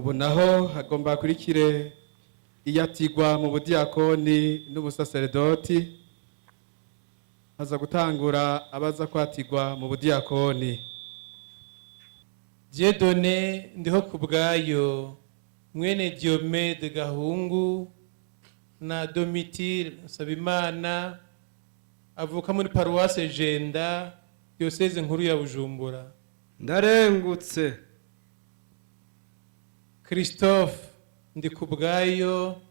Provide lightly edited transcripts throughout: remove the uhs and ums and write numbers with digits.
ubu naho hagomba kurikire iyatigwa mu budiyakoni n'ubusaseredoti haza gutangura abaza kwatigwa mu budiyakoni. Dieudonné ndiho kubwayo mwene Diomede Gahungu na Domitille Nsabimana avuka muri paruwase Jenda diocese nkuru ya Bujumbura. Ndarengutse. Christophe Ndikubwayo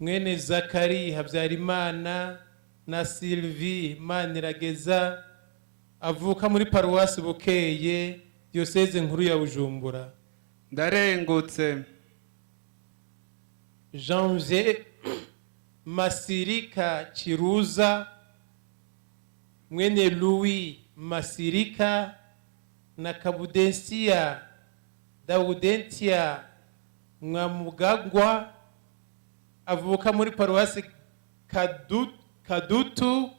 mwene Zakari Habyarimana na Sylvie Manirageza avuka muri paruwase Bukeye diocese nkuru ya Bujumbura. Ndarengutse. Janvier Masirika Chiruza mwene Louis Masirika na Kabudensia Daudentia Mwamugagwa avuka muri paruwasi Kadutu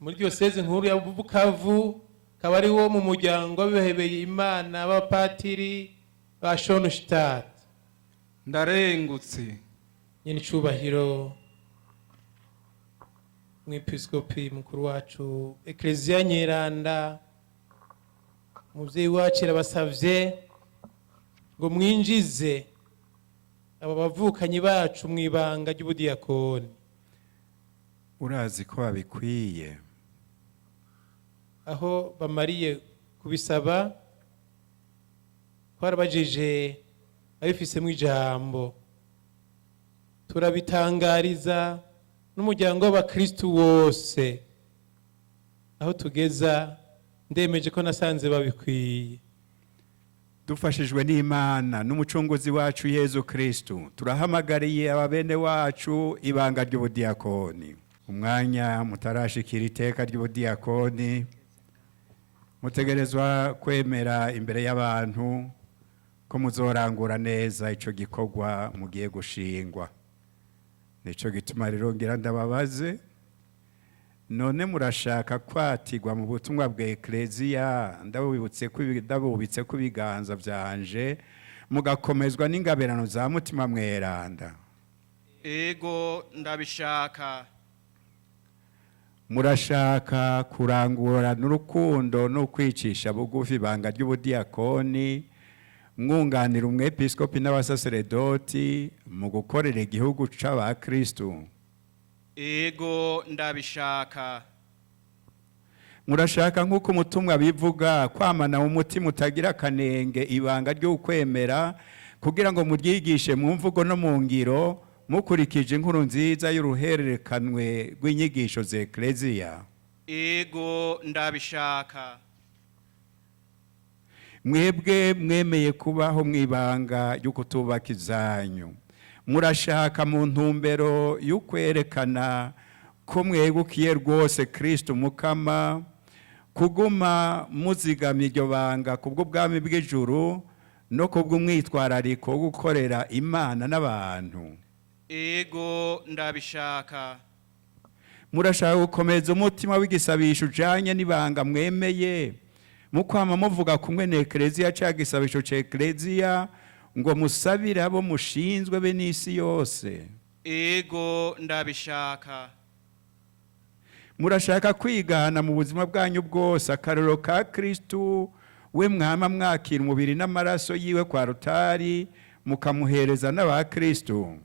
muri diocese nkuru ya Bukavu, kaba ari wo mu muryango w'abihebeye Imana b'abapatiri ba Schonstatt. Ndarengutse. Nyine icubahiro mwepiskopi mukuru wacu Ecclesia Nyeranda, umuvyeyi wacu arabasavye ngo mwinjize aba bavukanyi bacu mwibanga ry'ubudiyakoni. Urazi ko babikwiye. Aho bamariye kubisaba twarabajije abifisemo ijambo, turabitangariza n'umuryango w'abakristu wose. Aho tugeza ndemeje ko nasanze babikwiye. Dufashijwe n'Imana n'umucunguzi wacu Yezu Kristu, turahamagariye ababene wacu ibanga ry'ubudiyakoni. Umwanya mutarashikira iteka ry'ubudiyakoni, mutegerezwa kwemera imbere y'abantu ko muzorangura neza ico gikorwa mugiye gushingwa. Nico gituma rero ngira ndababaze, none murashaka kwatigwa mu butumwa bwa Ecclesia ndabubitse ku biganza byanje mugakomezwa n'ingaberano za mutima mweranda? Ego ndabishaka. Murashaka kurangura n'urukundo no kwicisha bugufi ibanga ry'ubudiyakoni mwunganira umwepiskopi n'abasaseredoti mu gukorera igihugu c'abakristu? Ego ndabishaka. Murashaka nk'uko umutumwa bivuga kwamana mu mutima utagira kanenge ibanga ryo kwemera kugira ngo muryigishe mu mvugo no mu ngiro mukurikije inkuru nziza y'uruhererekanwe rw'inyigisho za Ecclesia? Ego ndabishaka. Mwebwe mwemeye kubaho mwibanga ryo kutubaka izanyu, murashaka mu ntumbero y'ukwerekana ko mwegukiye rwose Kristo Mukama kuguma muzigamye iryo banga kubw'ubwami bw'ijuru no kubw'umwitwarariko wo gukorera Imana n'abantu? Ego ndabishaka. Murashaka gukomeza umutima w'igisabisho ujanye n'ibanga mwemeye mukwama muvuga kumwe na Ecclesia ca gisabisho ca Ecclesia ngo musabire abo mushinzwe be n'isi yose? Ego ndabishaka. Murashaka kwigana mu buzima bwanyu bwose akarero ka Kristu we mwama mwakira umubiri n'amaraso yiwe kwa rutari mukamuhereza n'abakristu?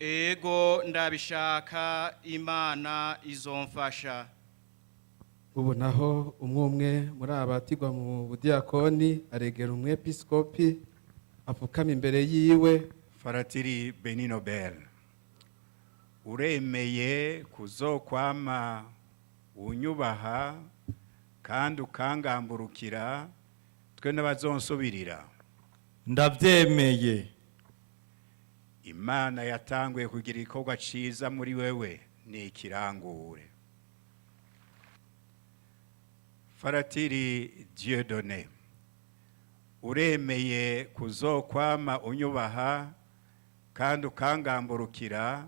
Ego ndabishaka. Imana izomfasha. Ubu naho umwe muri abatigwa mu budiyakoni aregera umwepiskopi apfukama imbere yiwe. Faratiri Benino Bell, uremeye kuzokwama unyubaha kandi ukangamburukira twe n'abazonsubirira? Ndavyemeye. Imana yatanguye kugira igikorwa ciza muri wewe ni ikirangure. Faratiri Dieudonné, uremeye kuzokwama unyubaha kandi ukangamburukira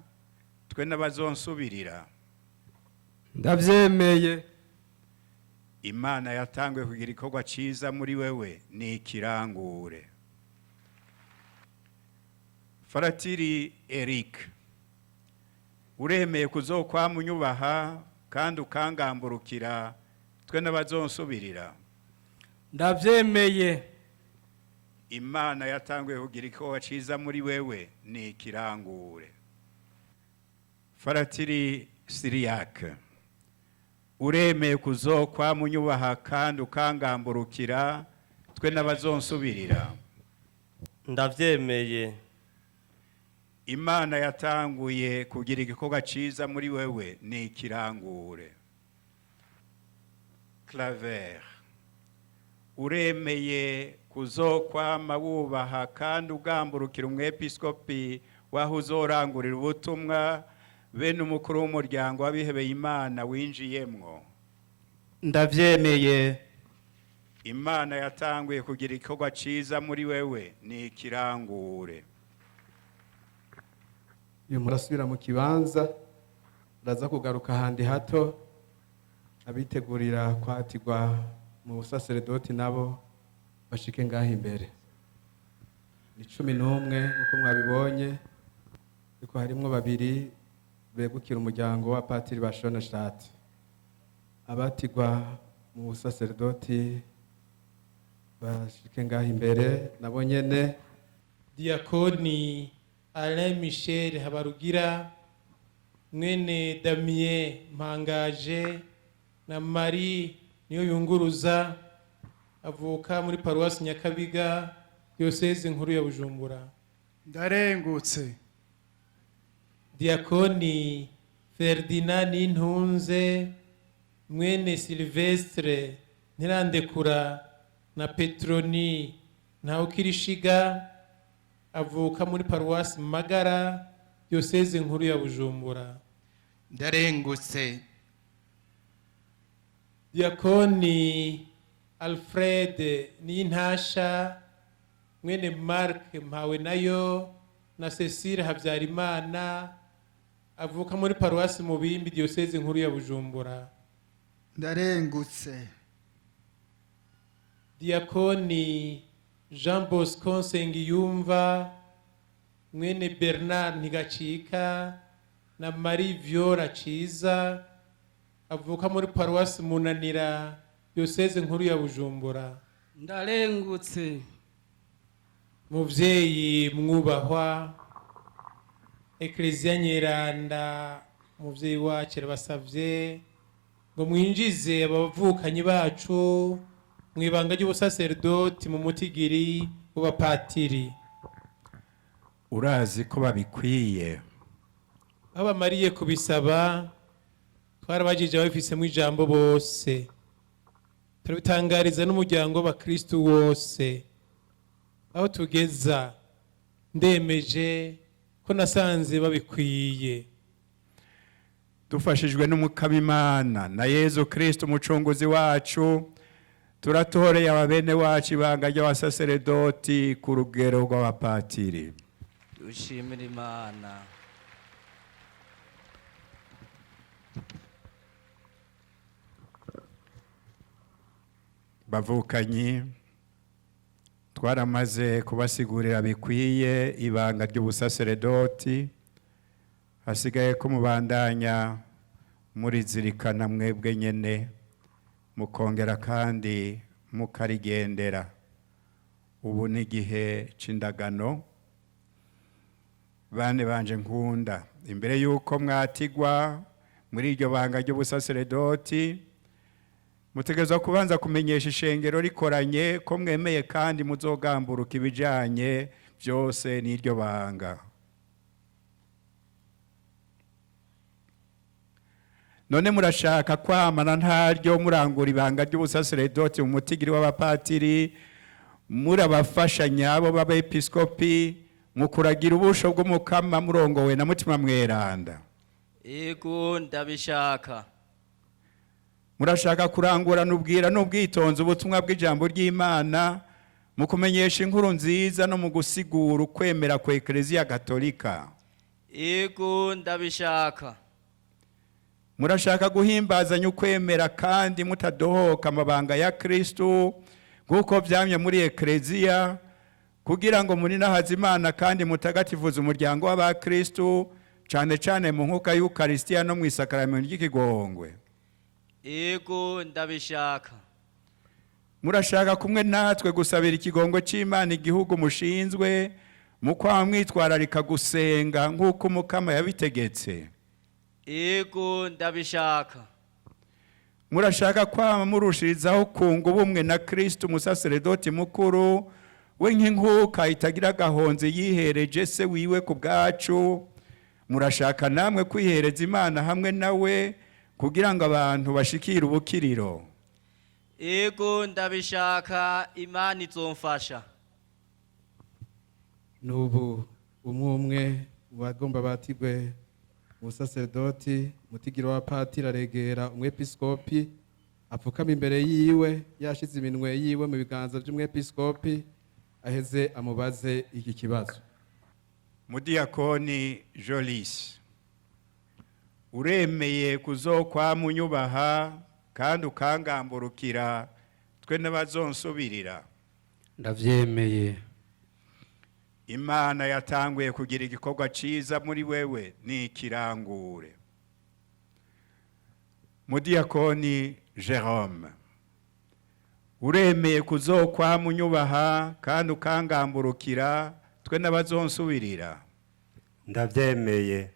twe n'abazonsubirira? Ndavyemeye. Imana yatanguye kugira igikorwa ciza muri wewe ni ikirangure. Faratiri Eric, uremeye kuzokwama unyubaha kandi ukangamburukira twe n'abazonsubirira. ndabyemeye. Imana yatanguye kugira ikowa ciza muri wewe ni ikirangure. Faratiri Siriac, uremeye kuzokwama unyubaha kandi ukangamburukira twe n'abazonsubirira. ndabyemeye. Imana yatanguye kugira igikorwa ciza muri wewe ni ikirangure. Claver, uremeye kuzokwama wubaha kandi ugamburukira umwepiskopi waho uzorangurira ubutumwa bene umukuru w'umuryango w'abihebeye Imana winjiyemwo. ndabyemeye. Imana yatanguye kugira igikorwa ciza muri wewe ni ikirangure. uyu murasubira mu kibanza, uraza kugaruka ahandi hato. Abitegurira kwatirwa mu busaseredoti nabo bashike ngaho imbere. Ni 11 uko mwabibonye, ariko harimwo 2 begukira umuryango wa Patiri Bashona Shati. Abatirwa mu busaseredoti bashike ngaho imbere nabo nyene. Diakoni Alain Michel Habarugira, mwene Damien Mpangaje na Marie niyo yunguruza, avuka muri paruwasi Nyakabiga, diocese nkuru ya Bujumbura. ndarengutse. Diakoni Ferdinand Nintunze, mwene Silvestre Ntirandekura na Petroni Ntawukirishiga, avuka muri paruwasi Magara, diocese nkuru ya Bujumbura. ndarengutse. Diakoni Alfred Nintasha, mwene Mark Mpawe nayo na Cecile Habyarimana, avuka muri paruwasi Mubimbi, diocese nkuru ya Bujumbura. ndarengutse. Diakoni Jean Bosco Nsengiyumva, mwene Bernard Ntigacika na Marie Viola Ciza, avuka muri paruwasi Munanira, diocese nkuru ya Bujumbura. ndarengutse. Muvyeyi mwubahwa, Eklezia Nyeranda, muvyeyi wacu arabasavye ngo mwinjize abavukanyi bacu mwibanga ry'ubusaserdoti mu mutigiri w'abapatiri. Urazi ko babikwiye. Aho bamariye kubisaba, twarabajije ababifisemo ijambo bose, turabitangariza n'umuryango w'abakristu wose. Aho tugeza ndemeje ko nasanze babikwiye. Dufashijwe n'umukama Imana na Yezu Kristo umucunguzi wacu, turatoreye ababene wacu ibanga ry'abasaseredoti ku rugero rw'abapatiri. dushimira Imana. Bavukanyi, twaramaze kubasigurira bikwiye ibanga ry'ubusaseredoti, hasigaye ko mubandanya murizirikana mwebwe nyene, mukongera kandi mukarigendera. Ubu ni igihe c'indagano. Bane banje nkunda, imbere yuko mwatigwa muri iryo banga ry'ubusaseredoti, mutegerezwa kubanza kumenyesha ishengero rikoranye ko mwemeye kandi muzogamburuka ibijanye byose n'iryo banga. None murashaka kwamana ntaryo murangura ibanga ry'ubusaseredoti mu mutigiri w'abapatiri, murabafashanya abo b'abepiskopi mu kuragira ubusho bw'umukama murongowe na Mutima Mweranda. Ego ndabishaka. Murashaka kurangurana ubwira n'ubwitonzi ubutumwa bw'ijambo ry'Imana mu kumenyesha inkuru nziza no mu gusigura ukwemera kwa Eklezia Gatolika. Ego ndabishaka. Murashaka guhimbazanya ukwemera kandi mutadohoka amabanga ya Kristo nk'uko byamye muri Eklezia, kugira ngo muninahaze Imana kandi mutagatifuze umuryango w'abakristu cane cane mu nkuka y'Ukarisitiya no mu isakaramento ry'ikigongwe. Ego ndabishaka. Murashaka kumwe natwe gusabira ikigongo c'Imana igihugu mushinzwe mu kwa mwitwararika gusenga nk'uko Umukama yabitegetse. Ego ndabishaka. Murashaka kwama murushirizaho kunga ubumwe na Kristo umusaseredoti mukuru we nk'inkuka itagira gahonze yihereje se wiwe ku bwacu. Murashaka namwe kwihereza Imana hamwe nawe kugira ngo abantu bashikire ubukiriro. Ego ndabishaka, Imana izomfasha. Nubu umwe bagomba batigwe ubusaserdoti mutigiro wa patiri aregera umwepiskopi apfukama imbere yiwe yashize iminwe yiwe mu biganza by'umwepiskopi aheze amubaze iki kibazo. Mudiyakoni Jolis, uremeye kuzokwama unyubaha kandi ukangamburukira twe n'abazonsubirira? Ndavyemeye. Imana yatanguye kugira igikorwa ciza muri wewe ni ikirangure. Mudiyakoni Jerome, uremeye kuzokwama unyubaha kandi ukangamburukira twe n'abazonsubirira? Ndavyemeye.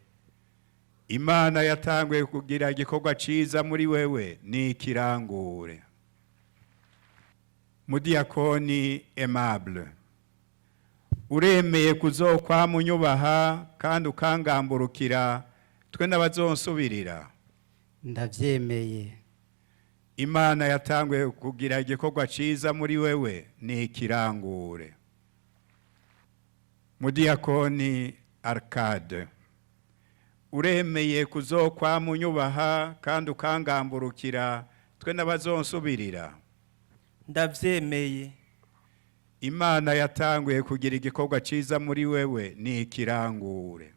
Imana yatanguye kugira igikorwa ciza muri wewe ni ikirangure. Mudiyakoni Aimable, uremeye kuzokwama unyubaha kandi ukangamburukira twe n'abazonsubirira? Ndavyemeye. Imana yatanguye kugira igikorwa ciza muri wewe ni ikirangure. Mudiyakoni Arcade, uremeye kuzokwama unyubaha kandi ukangamburukira twe n'abazonsubirira? Ndavyemeye. Imana yatanguye kugira igikorwa ciza muri wewe ni ikirangure.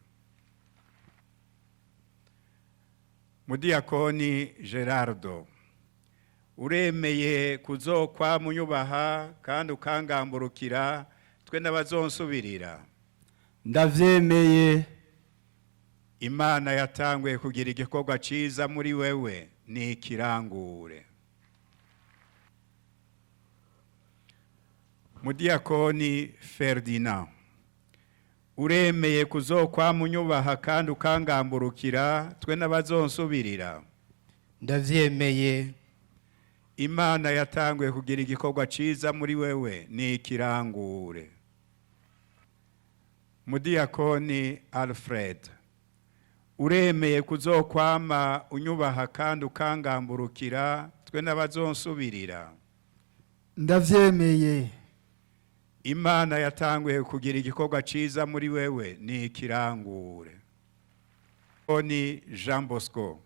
Mudiyakoni Gerardo, uremeye kuzokwama unyubaha kandi ukangamburukira twe n'abazonsubirira? Ndavyemeye. Imana yatanguye kugira igikorwa ciza muri wewe ni ikirangure. Mudiyakoni Ferdinand, uremeye kuzokwama unyubaha kandi ukangamburukira twe n'abazonsubirira? Ndavyemeye. Imana yatanguye kugira igikorwa ciza muri wewe ni ikirangure. Mudiyakoni Alfred, uremeye kuzokwama unyubaha kandi ukangamburukira twe n'abazonsubirira? Ndavyemeye. Imana yatanguye kugira igikorwa ciza muri wewe ni ikirangure. Oni Jean Bosco,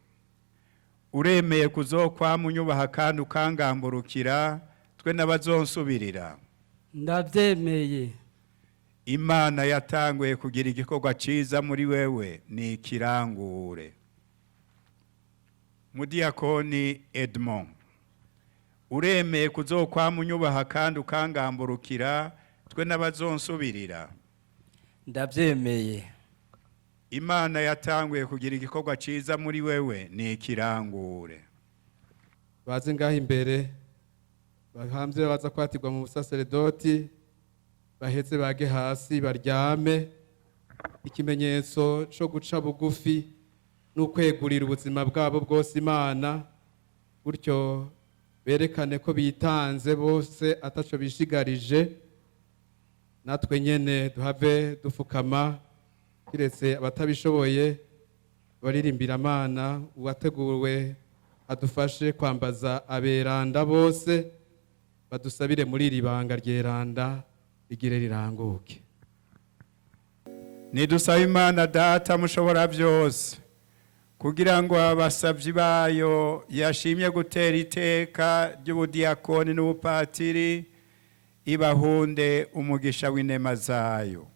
uremeye kuzokwama unyubaha kandi ukangamburukira twe n'abazonsubirira? Ndavyemeye. Imana yatanguye kugira igikorwa ciza muri wewe ni ikirangure. Mudiyakoni Edmond, uremeye kuzokwama unyubaha kandi ukangamburukira twe n'abazonsubirira? Ndavyemeye. Imana yatanguye kugira igikorwa ciza muri wewe ni ikirangure. Baze ngaho imbere bahamvye baza kwatirwa mu busaserdoti baheze bage hasi baryame ikimenyetso cyo guca bugufi n'ukwegurira ubuzima bwabo bwose Imana, gutyo berekane ko bitanze bose ataco bishigarije. Natwe nyene duhave dufukama kiretse abatabishoboye baririmbira Imana uwateguwe adufashe kwambaza aberanda bose badusabire muri iri banga ryeranda rigire riranguke. Nidusaba Imana Data mushobora byose kugira ngo abasavyi bayo yashimye gutera iteka ry'ubudiyakoni n'ubupatiri ibahunde umugisha w'inema zayo.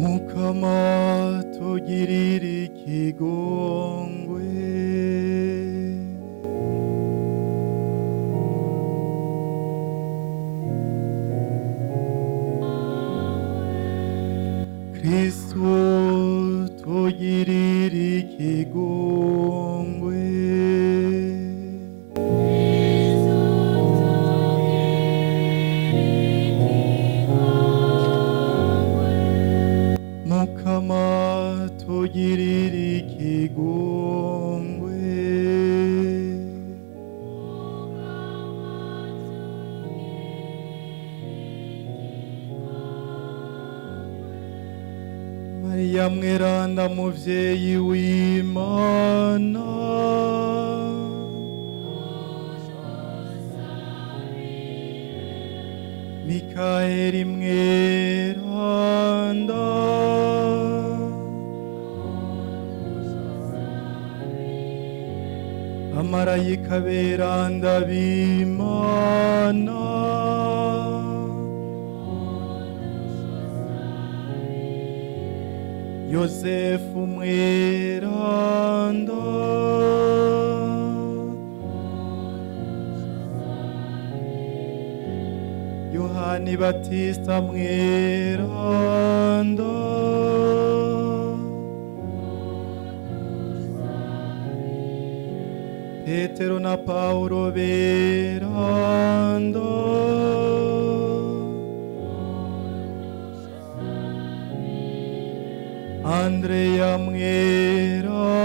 Mukama tugirire ikigongwe. mweranda muvyeyi w'Imana, Mikaeli mweranda, amarayika beranda b'Imana, Yosefu mweranda, Yohani Batista mweranda, Petero na Paulo beranda, Andrea mweranda,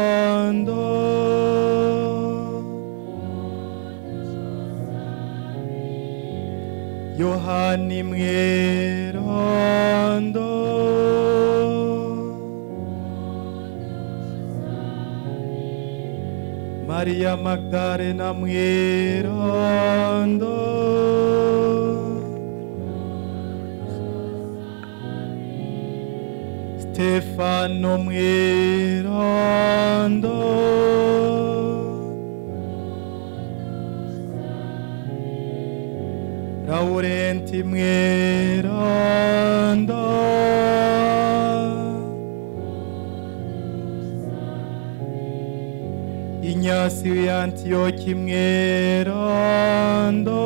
Yohani mweranda, Maria Magdalena mweranda, Stefano mweranda, Laurenti mweranda, Inyasi w'Antioki mweranda,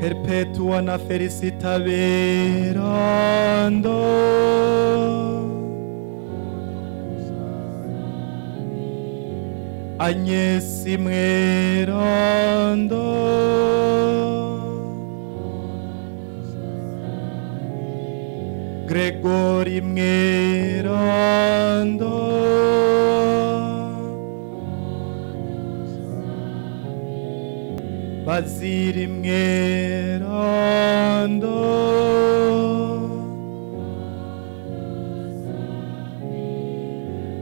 Perpetua na Felicita beranda, Agnesi mweranda, Gregori mweranda, Bazili mweranda,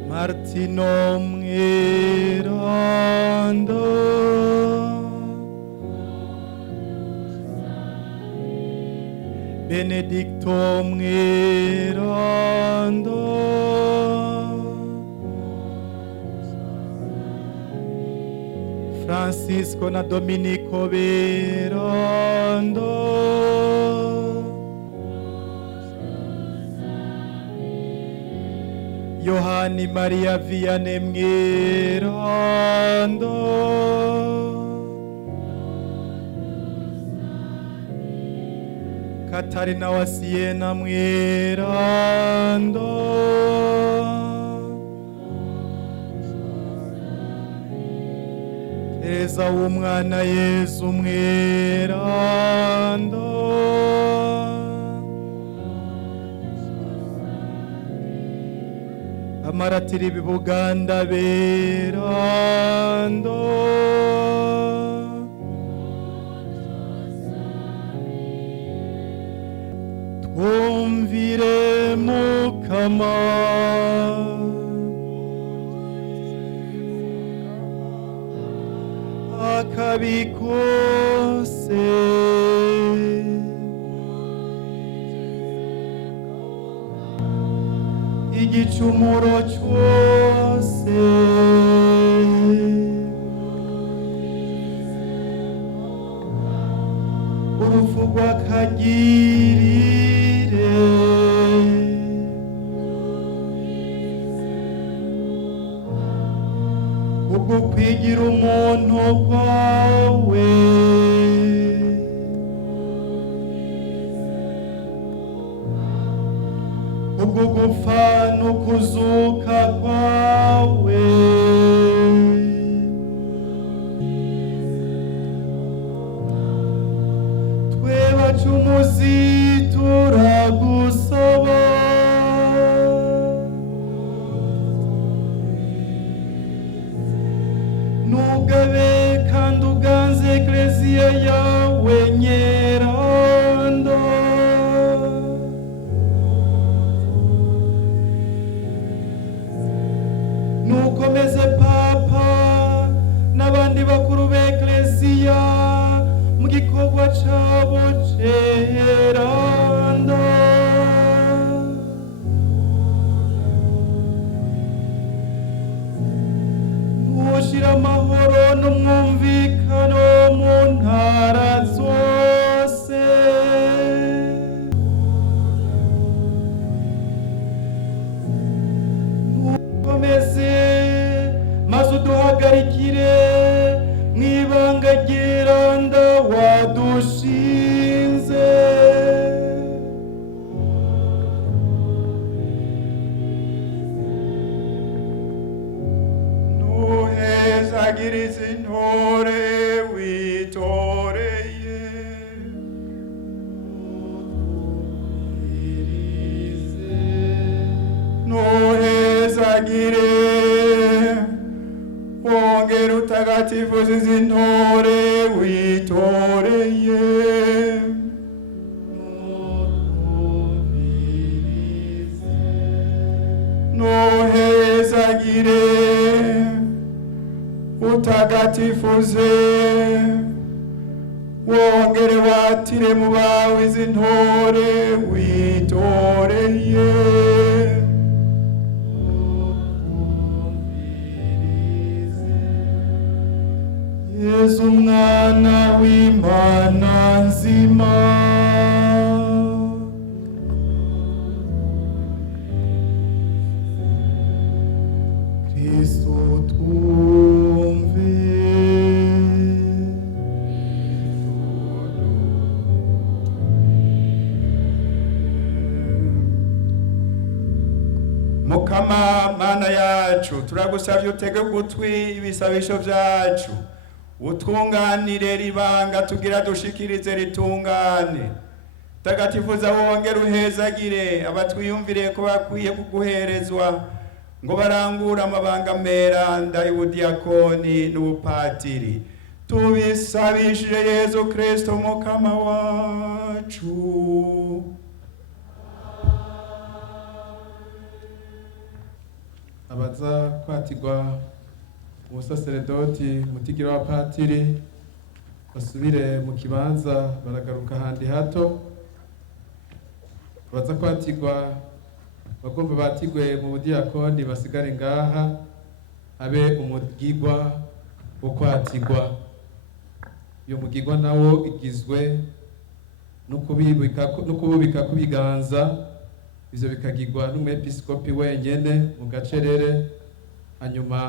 Martino mweranda, Benedicto mweranda, Francisco na Dominico beranda, Yohani Maria Vianney mweranda, Katarina wa Siena mweranda, Teresa w'umwana Yesu mweranda, Amaratiri b'Ibuganda beranda, twumvire Mukama, akabi kose igicumuro cyose urupfu rw'akagirire ubwo kwigira umuntu kwawe ubwo gupfa no kuzuka kwawe twe bacumuzi turagusaba nugabe kandi uganze ekleziya yawe nyera igikorwa cabo ceranda. Nushira amahoro n'umwumvikano mu ntara zose. Nukomeze maze uduhagarikire mw'ibanga ry'iranda wadushinze. Nuhezagirize intore witoreye. Nuhezagire wongera utagatifuza izi ntore witoreye. Nuhezagire utagatifuze wongere watire mu bawe izi ntore witoreye. Yesu mwana w'Imana nzima. Kristo twumve. Mukama mana yacu turagusavye utege gutwi ibisabisho vyacu, utwunganire ribanga tugira dushikirize ritungane. Tagatifuza wongere uhezagire abatwiyumviriye ko bakwiye kuguherezwa ngo barangure amabanga meranda y'ubudiyakoni n'ubupatiri. Tubisabishije Yezu Kristo Mukama wacu. abaza kwatirwa umusaseredoti mutigiro wa patiri basubire mu kibanza baragaruka handi hato. abaza kwatirwa bagomba batigwe mu budiyakoni basigare ngaha habe umugigwa wo kwatirwa. uyo mugigwa nawo igizwe no kububika kubiganza, ivyo bikagirwa n'umwepiskopi wenyene mu gacerere, hanyuma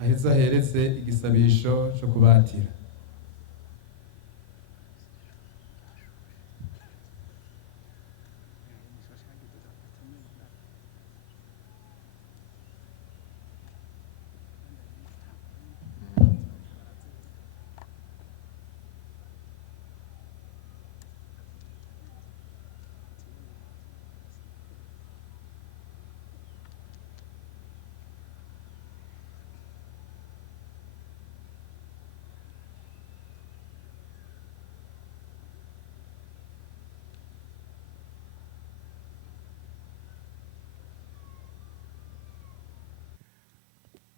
aheza ahereze igisabisho co kubatira.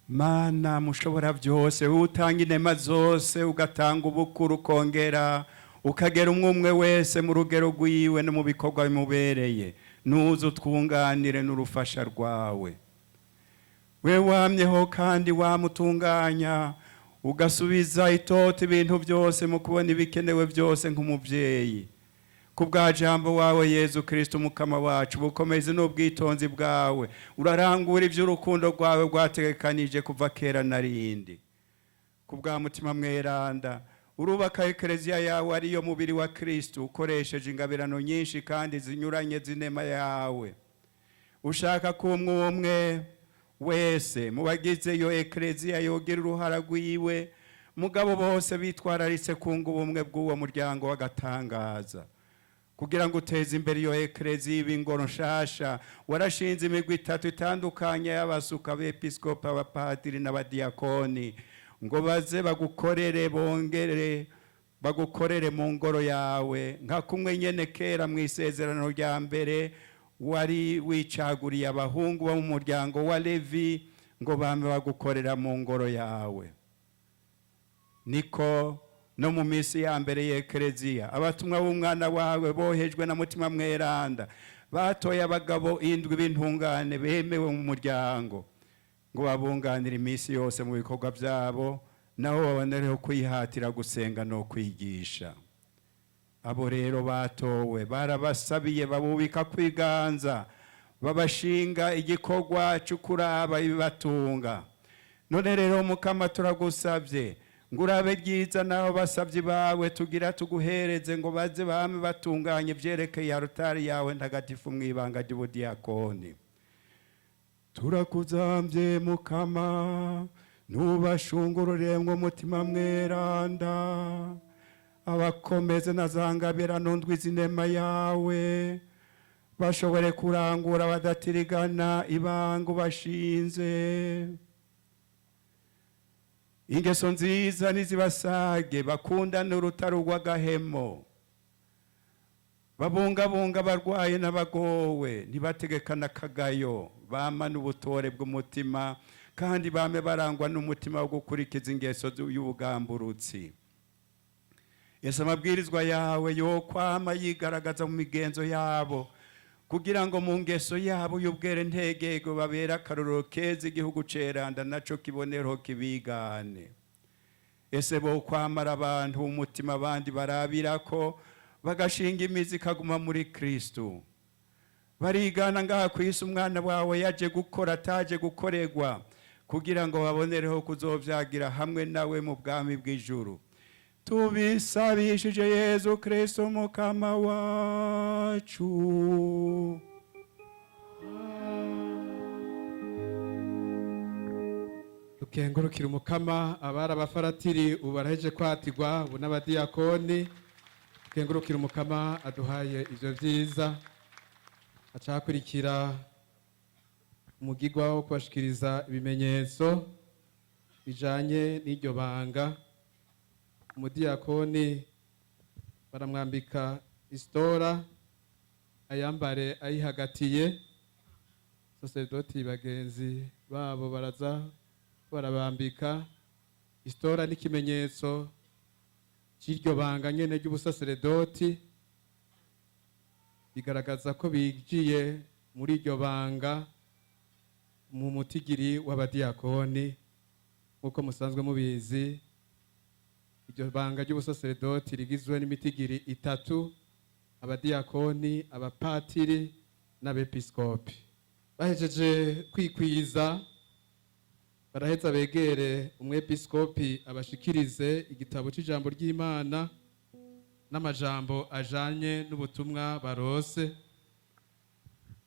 Mana mushobora byose, utanga inema zose, ugatanga ubukuru ukongera ukagera umwe wese mu rugero rwiwe no mu bikorwa bimubereye. Nuze utwunganire n'urufasha rwawe. We wamyeho kandi wamutunganya, ugasubiza itoto ibintu byose mu kubona ibikenewe byose nk'umubyeyi. Kubwa jambo wawe Yezu Kristo Mukama wacu, bukomeze n'ubwitonzi bwawe, urarangura iby'urukundo rwawe rwategekanije kuva kera narindi. Kubwa mutima mweranda, urubaka eklezia yawe ariyo mubiri wa Kristo, ukoresheje ingabirano nyinshi kandi zinyuranye zinema yawe. Ushaka ko umwe wese mu bagize iyo eklezia yogira uruhara rwiwe, mugabo bose bitwararitse kunga ubumwe bw'uwo muryango w'agatangaza. Kugira ngo uteze imbere iyo eklezia y'ingoro nshasha, warashinze imigwi itatu itandukanye y'abasuka, abepiskopi, abapadiri n'abadiyakoni, ngo baze bagukorere bongere bagukorere mu ngoro yawe, nka kumwe nyene kera mu isezerano rya mbere wari wicaguriye abahungu bo mu muryango wa Levi ngo bame bagukorera mu ngoro yawe. Niko no mu minsi ya mbere y'ekereziya abatumwa b'umwana wawe bohejwe na mutima mweranda batoye abagabo indwi b'intungane bemewe mu muryango ngo babunganire iminsi yose mu bikorwa byabo naho babonereho kwihatira gusenga no kwigisha. Abo rero batowe barabasabiye babubika kwiganza babashinga igikorwa cyo kuraba ibibatunga. None rero Mukama turagusabye ngo urabe ryiza naho basabye bawe tugira tuguhereze ngo baze bame batunganye byerekeye altari yawe ntagatifu mu ibanga ry'ubudiyakoni. Turakuzambye Mukama nubashungurure ngo mutima mweranda abakomeze nazangabira nundwi zinema yawe bashobore kurangura badatirigana ibanga bashinze. Ingeso nziza nizibasage bakundane urutaro rw'agahemo babungabunga abarwaye n'abagowe ntibategekana akagayo bamana ubutore bw'umutima kandi bame barangwa n'umutima wo gukurikiza ingeso y'ubugamburutsi. Yesu amabwirizwa yawe yo kwama yigaragaza mu migenzo yabo kugira ngo mu ngeso yabo y'ubwere ntegego babera akarorero keza igihugu ceranda naco kibonereho kibigane. Ese bo kwamara abantu umutima abandi barabirako bagashinga imizi kaguma muri Kristo. Barigana ngaha kwisi umwana wawe yaje gukora ataje gukorerwa kugira ngo babonereho kuzovyagira hamwe nawe mu bwami bw'ijuru. Tubisabishije Yezu Kristo Mukama wacu. Tukengurukira Umukama abari abafaratiri ubaraheje kwatigwa ubu n'abadiyakoni. Tukengurukira Umukama aduhaye ivyo vyiza. Acakurikira umugigwa wo kubashikiriza ibimenyetso bijanye n'iryo banga. Umudiyakoni baramwambika istora ayambare ayihagatiye. Sacerdoti bagenzi babo baraza barabambika istora n'ikimenyetso cy'iryo banga nyene ry'ubusacerdoti bigaragaza ko bigiye muri iryo banga mu mutigiri w'abadiyakoni. Nk'uko musanzwe mubizi iryo banga ry'ubusacerdoti rigizwe n'imitigiri itatu: abadiyakoni, abapatiri n'abepiskopi. Bahejeje kwikwiza baraheza begere umwepiskopi abashikirize igitabo cy'ijambo ry'Imana n'amajambo ajanye n'ubutumwa barose,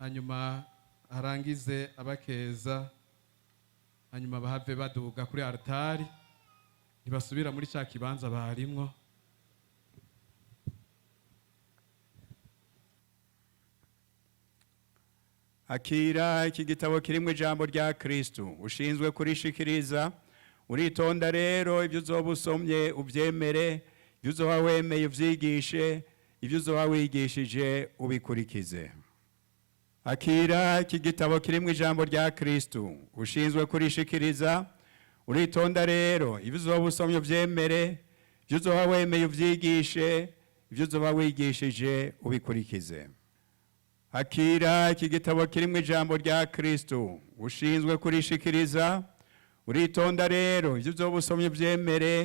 hanyuma arangize abakeza, hanyuma bahave baduga kuri altari ntibasubira muri cya kibanza barimwo. Akira iki gitabo kirimwe ijambo rya Kristo ushinzwe kurishikiriza. Uritonda rero ibyo uzoba usomye ubyemere, ibyo uzoba wemeye uvyigishe, ibyo uzoba wigishije ubikurikize. Akira iki gitabo kirimwe ijambo rya Kristo ushinzwe kurishikiriza. Uritonda rero ibyo uzoba usomye ubyemere, ibyo uzoba wemeye uvyigishe, ibyo uzoba wigishije ubikurikize. Akira iki gitabo kirimwe ijambo rya Kristo ushinzwe kurishikiriza. Uritonda rero ibyo uzoba usomye ubyemere,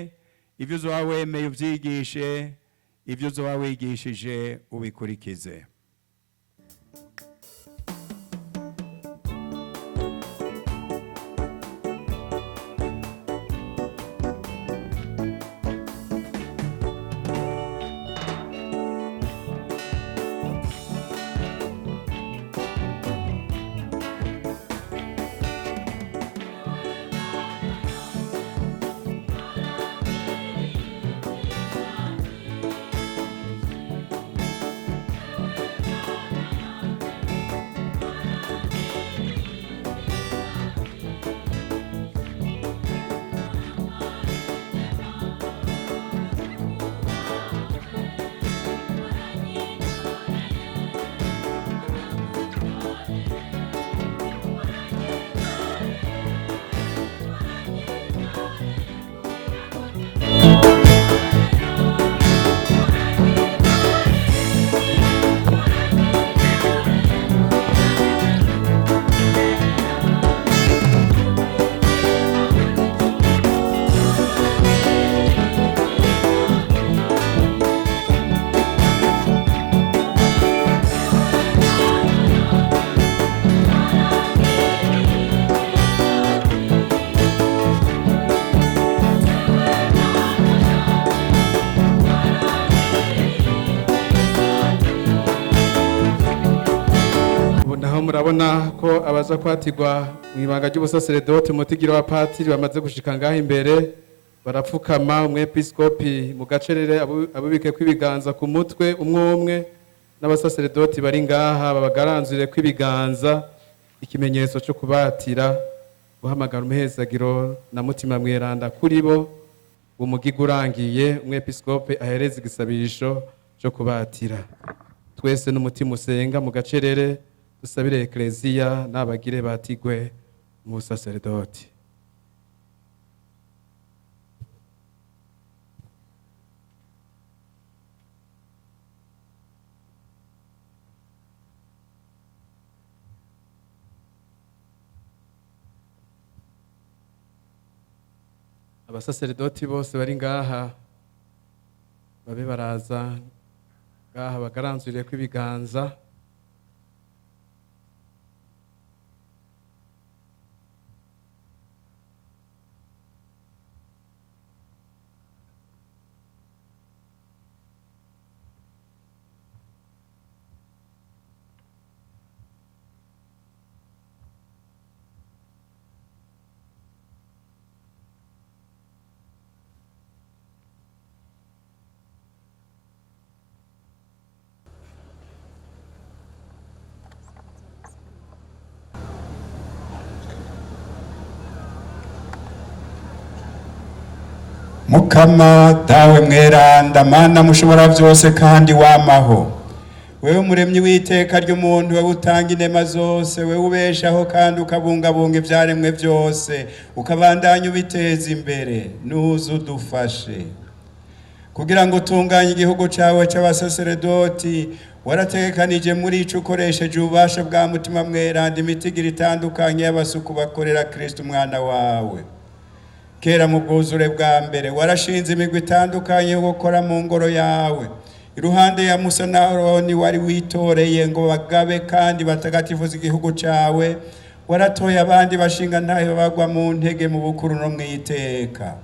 ibyo uzoba wemeye uvyigishe, ibyo uzoba wigishije ubikurikize. murabona ko abaza kwatirwa mu ibanga ry'ubusaseredoti umutigiro wa patiri bamaze gushika ngaho imbere barapfukama umwepiskopi mu gacerere abubike kw'ibiganza ku mutwe umwe n'abasaseredoti bari ngaha babagaranzure kw'ibiganza ikimenyetso cyo kubatira guhamagara umuhezagiro na mutima mweranda kuri bo umugiga urangiye umwepiskopi ahereza igisabisho cyo kubatira twese n'umutima usenga mu gacerere dusabire ekleziya n'abagire batigwe mu busaseredoti. Abasaseredoti bose bari ngaha babe baraza ngaha bagaranzuriye kw'ibiganza Mukama dawe mweranda mana mushobora byose kandi wamaho wewe umuremyi w'iteka ry'umuntu wewe utanga inema zose wewe ubeshaho kandi ukabungabunga ibyaremwe byose ukabandanya ubiteza imbere nuzu dufashe kugira ngo utunganye igihugu cyawe cy'abasaseredoti warategekanije muri ico ukoresheje ububasha bwa mutima mweranda imitigiri itandukanye y'abasuku bakorera Kristo umwana wawe kera mu bwuzure bwa mbere warashinze imigwi itandukanye yo gukora mu ngoro yawe iruhande ya Musa na Aroni wari witoreye ngo bagabe kandi batagatifuza igihugu cyawe waratoye abandi bashinga ntayo bagwa mu ntege mu bukuru no mwiteka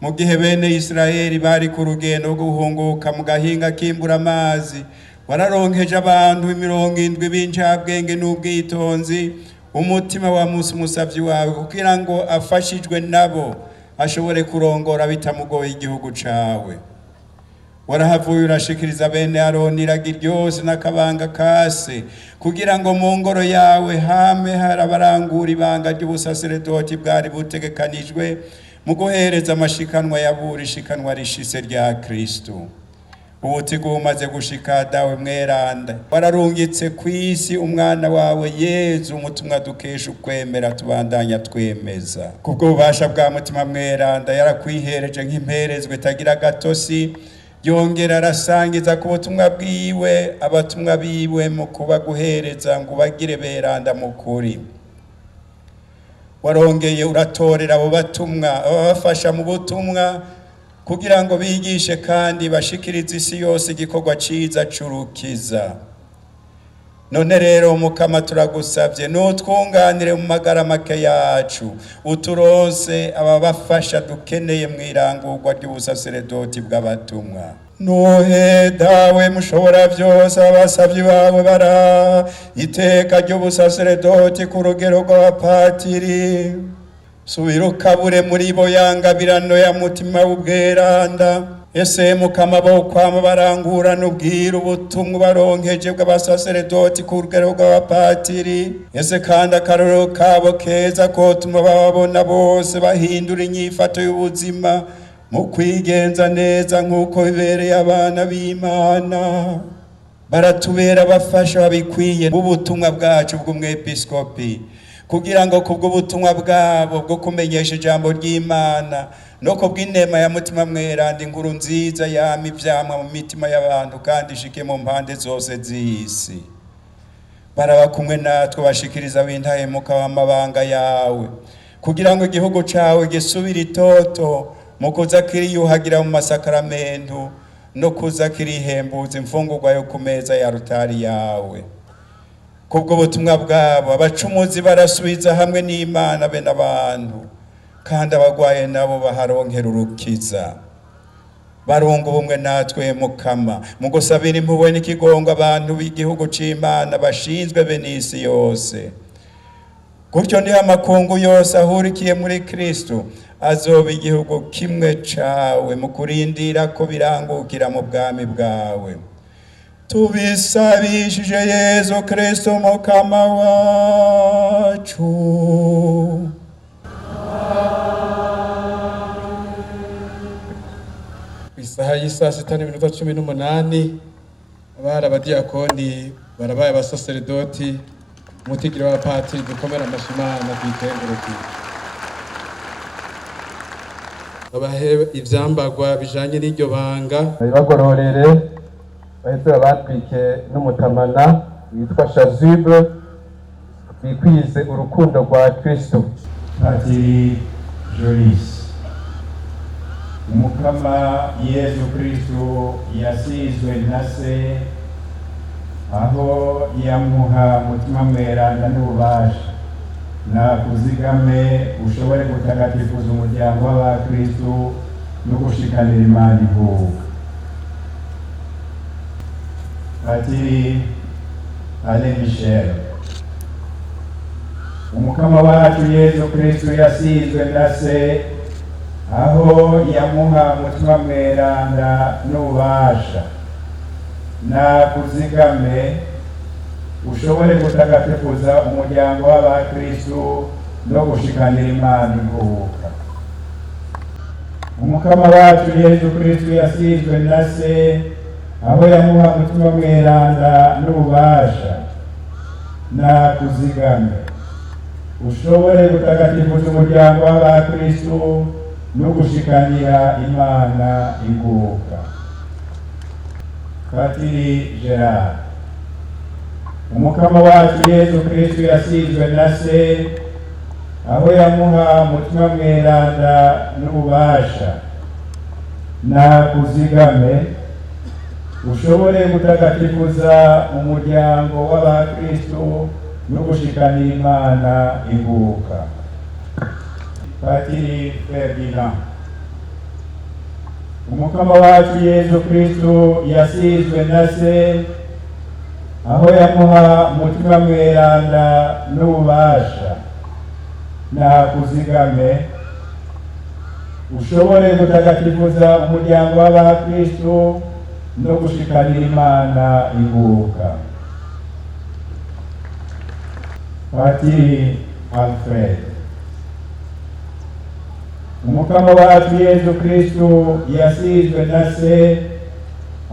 mu gihe bene Israeli bari ku rugendo rwo guhunguka mu gahinga kimbura amazi wararonkeje abantu 70 b'incabwenge n'ubwitonzi umutima wa Musa umusavyi wawe kugira ngo afashijwe nabo ashobore kurongora bitamugoye igihugu cawe warahavuye urashikiriza bene Aroni iragi ryose n'akabanga kase kugira ngo mu ngoro yawe hame harabarangura ibanga ry'ubusaseredoti bwari butegekanijwe mu guhereza amashikanwa yabura ishikanwa rishise rya Kristo ubutigu umaze gushika dawe mweranda wararungitse kwisi umwana wawe Yezu umutumwa dukesha ukwemera tubandanya twemeza kubwo bubasha bwa mutima mweranda yarakwihereje nk'imperezwe tagira gatosi yongera arasangiza ku butumwa bwiwe abatumwa biwe mu kuba guhereza ngo bagire beranda mukuri warongeye uratorera abo batumwa abafasha mu butumwa kugira ngo bigishe kandi bashikirize isi yose igikorwa ciza curukiza none rero Mukama turagusavye nutwunganire mu magara make yacu uturonse ababafasha dukeneye mwirangurwa ry'ubusaseredoti bw'abatumwa nohe dawe mushobora byose abasavyi bawe bara iteka ry'ubusaseredoti ku rugero rw'abapatiri subira ukabure muri bo yangabirano ya mutima w'ubweranda ese Mukama bo kwama barangura n'ubwira ubutumwa baronkeje bw'abasaseredoti ku rugero rw'abapatiri ese kandi akarorero kabo keza ko tuma babona bose bahindura inyifato y'ubuzima mu kwigenza neza nk'uko bibereye abana b'Imana baratubera bafasha babikwiye ubutumwa bwacu bw'umwepiskopi kugira ngo kubwo ubutumwa bwabo bwo kumenyesha ijambo ry'Imana no kubw'inema ya mutima mweranda inkuru nziza yama ivyamwa mu mitima y'abantu kandi ishike mu mpande zose z'isi baraba kumwe natwe bashikiriza bintahemuka w'amabanga yawe kugira ngo igihugu cawe gisubire itoto mu kuza kiriyuhagira mu masakaramentu no kuza kirihembuza imfungurwa yo ku meza ya rutari yawe kubwo butumwa bwabo abacumuzi barasubiza hamwe n'Imana be n'abantu kandi abagwaye nabo baharonkera urukiza barunga ubumwe natwe mukama mu gusabira impuhwe n'ikigongo abantu b'igihugu c'Imana bashinzwe benisi yose. Gutyo niho amakungu yose ahurikiye muri Kristo azoba igihugu kimwe cawe mu kurindira ko birangukira mu bwami bwawe. Tubisabishije Yesu Kristo mukama wacu. Isaha y'isa sita n'iminota 18 abari abadiyakoni barabaye abasaserdoti umutigiro w'abapatiri dukomera amashimana twitengurukire abahe ivyambagwa bijanye n'iryo banga babagororere baheze batwike n'umutamana witwa Shazibe bikwize urukundo rwa Kristo. Patiri Jolis umukama Yesu Kristo yasizwe na se aho yamuha mutima mweranda n'ububasha na kuzigame ushobore gutagatifuza umuryango w'abakristo no gushikanira Imana ivuka. Patiri Ale Michel umukama wacu Yesu Kristo yasizwe na se aho yamuha mutima mweranda n'ububasha na kuzigame ushobore gutagatifuza umuryango w'abakristo no gushikanira Imana ivuka. Umukama wacu Yesu Kristo yasizwe na se aho yamuha mutima mweranda n'ububasha na kuzigame ushobore gutagatifuza umuryango w'abakristo no gushikanira Imana ivuka. Patiri Gerard umukama wacu Yesu Kristo yasizwe na se aho yamuha mutima mweranda n'ububasha na kuzigame ushobore gutagatifuza umuryango w'abakristo no gushikanira Imana ivuka. Patiri Ferdinand umukama wacu Yesu Kristo yasizwe na se aho yamuha mutima mweranda n'ububasha na kuzigame ushobore gutagatifuza umuryango w'abakristo no gushikanira Imana ivuka. Patiri Alfred umukama wacu Yesu Kristo yasizwe na se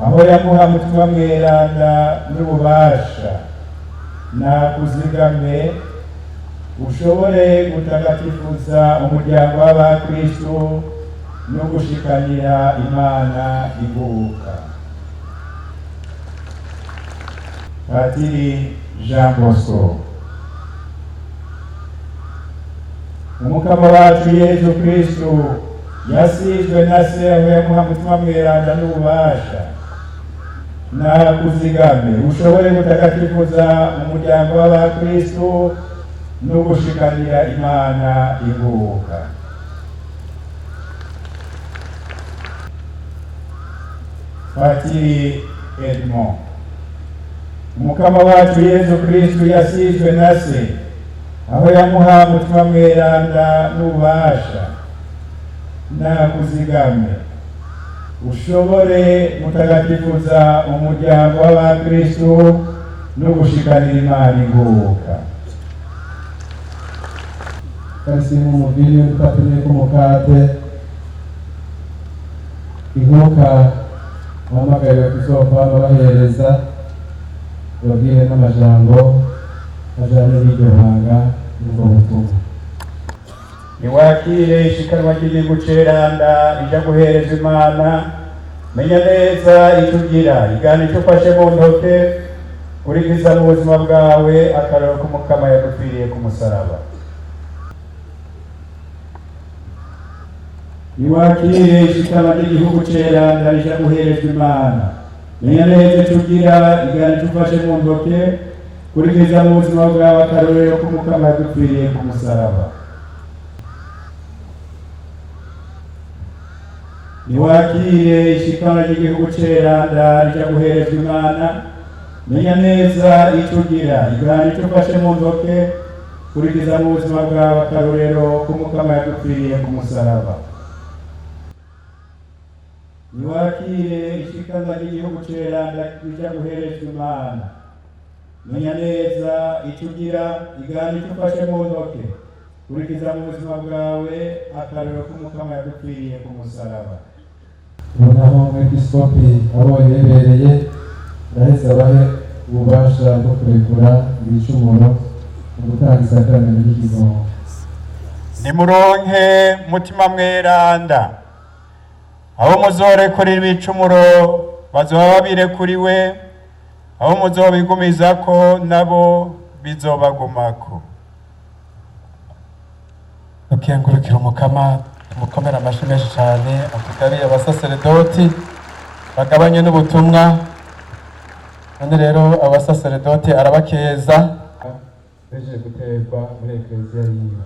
aho yamuha mutima mweranda n'ububasha na kuzigame ushobore gutagatifuza umuryango w'abakristo no gushikanira Imana ivuka. Patiri Jean Bosco umukama wacu Yesu Kristo yasizwe na se aho yamuha mutima mweranda n'ububasha na kuzigame ushobore gutagatifuza umuryango w'abakristo no gushikanira Imana ivuka. Patiri Edmond umukama wacu Yesu Kristo yasizwe na se aho yamuha mutima mweranda n'ububasha na kuzigame ushobore gutagatifuza umuryango w'abakristo no gushikanira Imana ivuka. Kasimu umubiri utatanye k'umukate inkuka wahamagariwe kuzova babahereza babwire n'amajambo ajanye n'iryo hanga n'ubwo butumwa. Niwakire ishikanwa ry'igihugu ceranda rija guhereza Imana menya neza icyo ugira igana icyo ufashe mu ntoke kurikiza mu buzima bwawe akararo k'umukama yagupfiriye ku musaraba. Niwakire ishikanwa ry'igihugu ceranda rija guhereza Imana menya neza icyo ugira igana icyo ufashe mu ntoke kurikiza mu buzima bwawe akarorero k'umukama yagupfiriye ku musaraba. niwakire ishikana ry'igihugu ceranda rija guherezwa Imana menya neza ico ugira igana ico ufashe mu ntoke kurikiza mu buzima bwawe akarorero k'umukama yagupfiriye ku musaraba. Niwakire ishikana ry'igihugu ceranda rija guherezwa Imana menya neza ico ugira igana ico ufashe mu ntoke kurikiza mu buzima bwawe akarorero k'umukama yagupfiriye ku musaraba. noneho umwepiskopi abo yebereye araheza abahe ububasha bwo kurekura ibicumuro mu gutanga isakaramentu ry'ikigongo. nimuronke mutima mweranda aho muzorekurira ibicumuro bazoba babirekuriwe aho muzobigumizako nabo bizobagumako. Ukengurukira umukama tumukomera amashyi menshi cyane atugabiye abasaseredoti bagabanye n'ubutumwa. None rero abasaseredoti arabakeza beje guterwa muri ekleziya yiwe.